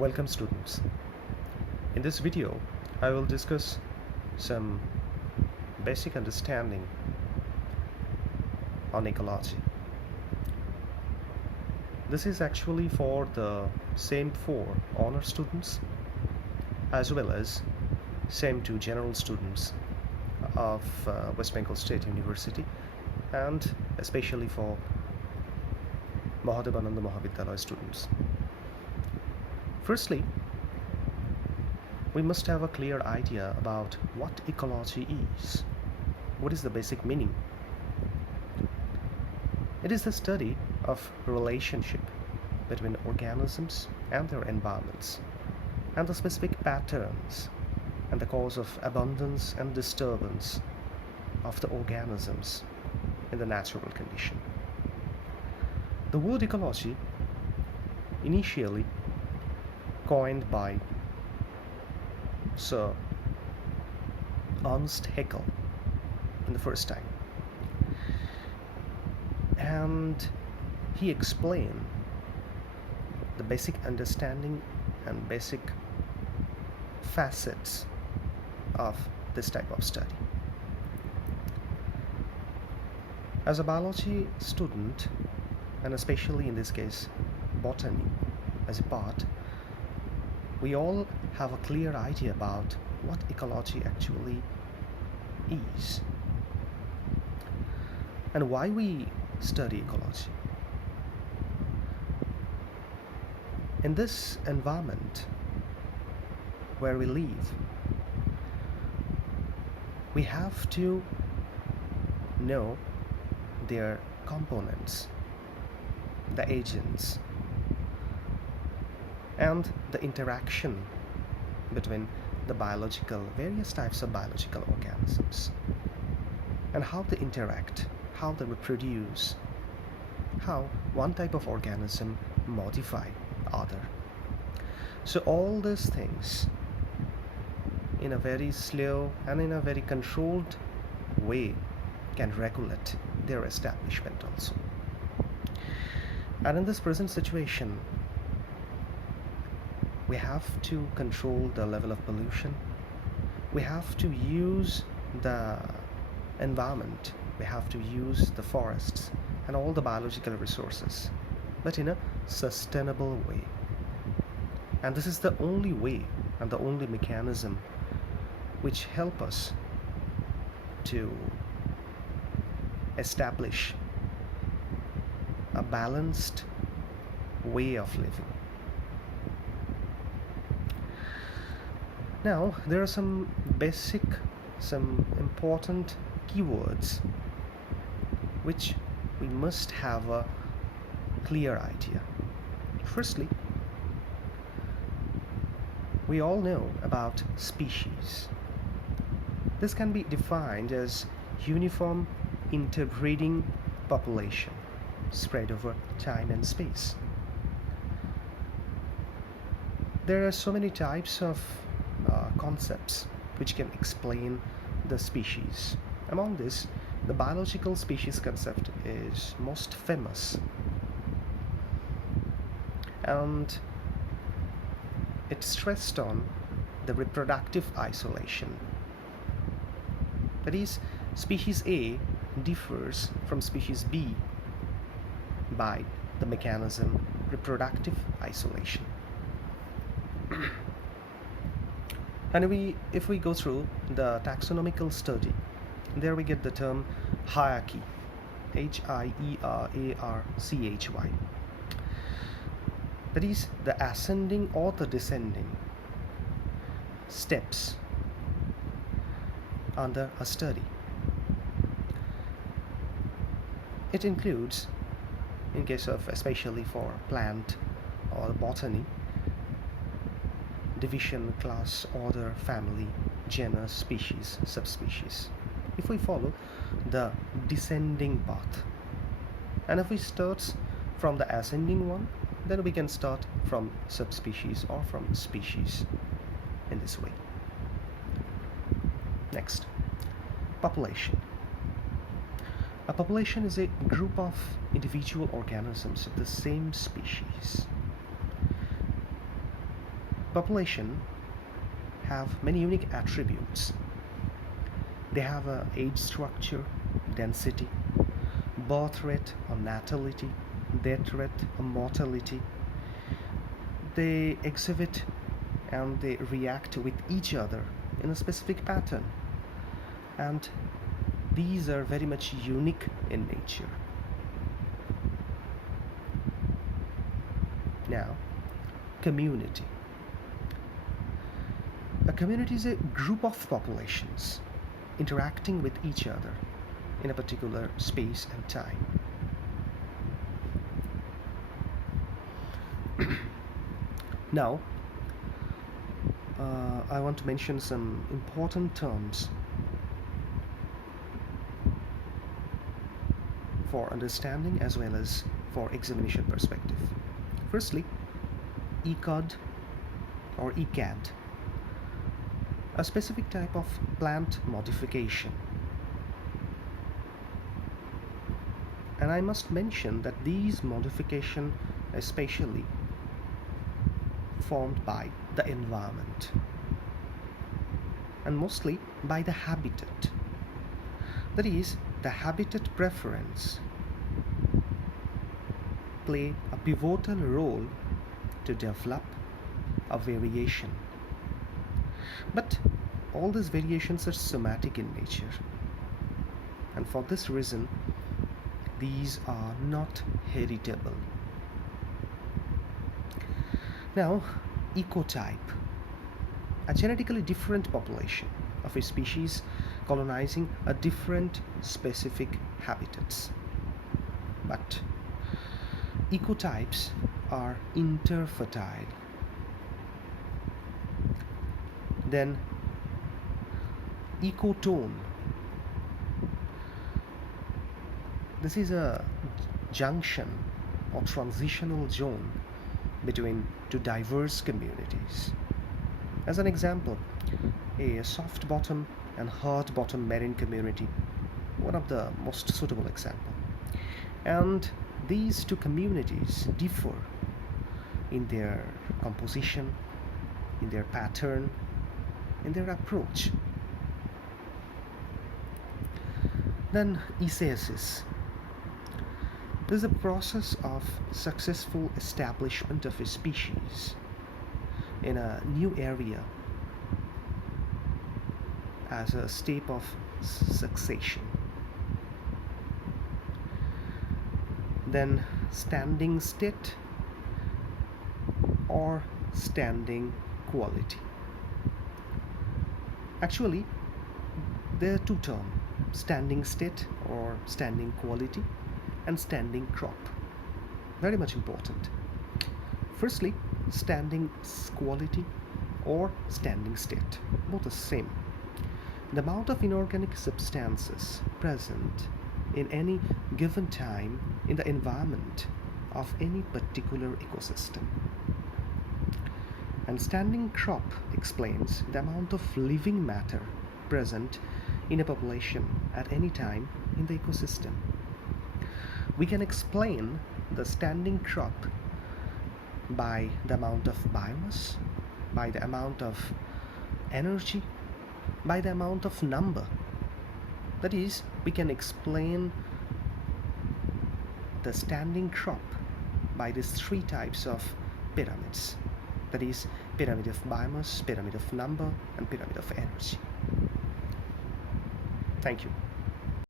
Welcome students. In this video, I will discuss some basic understanding on ecology. This is actually for the same 4 honor students as well as same 2 general students of West Bengal State University, and especially for Mahadevananda Mahavidyalaya students. Firstly, we must have a clear idea about what ecology is. What is the basic meaning? It is the study of relationship between organisms and their environments, and the specific patterns and the cause of abundance and disturbance of the organisms in the natural condition. The word ecology, initially coined by Sir Ernst Haeckel in the first time, and he explained the basic understanding and basic facets of this type of study. As a biology student, and especially in this case botany as a part, we all have a clear idea about what ecology actually is and why we study ecology. In this environment where we live, we have to know their components, the agents, and the interaction between the various types of biological organisms, and how they interact, how they reproduce, how one type of organism modify other. So all these things in a very slow and in a very controlled way can regulate their establishment also. And in this present situation, we have to control the level of pollution. We have to use the environment. We have to use the forests and all the biological resources, but in a sustainable way. And this is the only way and the only mechanism which help us to establish a balanced way of living. Now, there are some important keywords which we must have a clear idea. Firstly, we all know about species. This can be defined as uniform interbreeding population spread over time and space. There are so many types of concepts which can explain the species. Among this, the biological species concept is most famous, and it stressed on the reproductive isolation. That is, species A differs from species B by the mechanism reproductive isolation. And if we go through the taxonomical study, there we get the term hierarchy, Hierarchy. That is the ascending or the descending steps under a study. It includes, in case of especially for plant or botany, division, class, order, family, genus, species, subspecies. If we follow the descending path, and if we start from the ascending one, then we can start from subspecies or from species in this way. Next, population. A population is a group of individual organisms of the same species. Population have many unique attributes. They have a age structure, density, birth rate or natality, death rate or mortality. They exhibit and they react with each other in a specific pattern, and these are very much unique in nature. Now, community. A community is a group of populations interacting with each other in a particular space and time. Now, I want to mention some important terms for understanding as well as for examination perspective. Firstly, ECOD or ECAD, a specific type of plant modification. And I must mention that these modifications especially formed by the environment and mostly by the habitat. That is, the habitat preference play a pivotal role to develop a variation. But all these variations are somatic in nature, and for this reason these are not heritable. Now, ecotype, a genetically different population of a species colonizing a different specific habitats. But ecotypes are interfertile. Then ecotone. This is a junction or transitional zone between two diverse communities. As an example, a soft bottom and hard bottom marine community, one of the most suitable example. And these two communities differ in their composition, in their pattern, in their approach. Then esaesis. This is a process of successful establishment of a species in a new area as a step of succession. Then standing state or standing quality. Actually, there are two terms: standing state or standing quality and standing crop. Very much important. Firstly, standing quality or standing state, both the same. The amount of inorganic substances present in any given time in the environment of any particular ecosystem. And standing crop explains the amount of living matter present in a population at any time in the ecosystem. We can explain the standing crop by the amount of biomass, by the amount of energy, by the amount of number. That is, we can explain the standing crop by these three types of pyramids. That is, pyramid of biomass, pyramid of number, and pyramid of energy. Thank you.